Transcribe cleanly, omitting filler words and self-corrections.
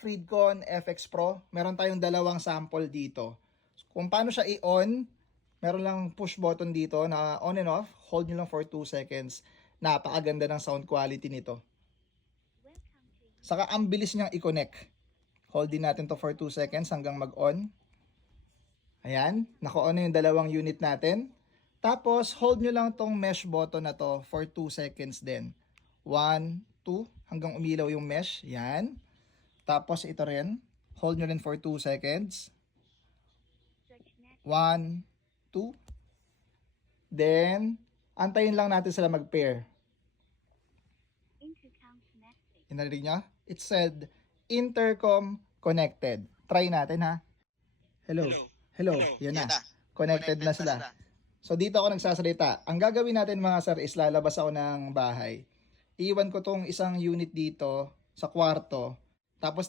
Freedcon FX Pro. Meron tayong dalawang sample dito. Kung paano siya i-on, meron lang push button dito na on and off. Hold nyo lang for 2 seconds. Napakaganda ng sound quality nito. Saka ang bilis niyang i-connect. Hold din natin to for 2 seconds hanggang mag-on. Ayan, naka-on na yung dalawang unit natin. Tapos, hold nyo lang tong mesh button na to for 2 seconds din. 1, 2, hanggang umilaw yung mesh. Yan. Tapos, ito rin. Hold nyo rin for 2 seconds. 1, 2. Then, antayin lang natin sila mag-pair. Inarinig nyo? It said, intercom connected. Try natin ha. Hello. Hello. Yan na. Connected na sila. So dito ako nagsasalita. Ang gagawin natin mga sir is lalabas ako ng bahay. Iwan ko tong isang unit dito sa kwarto. Tapos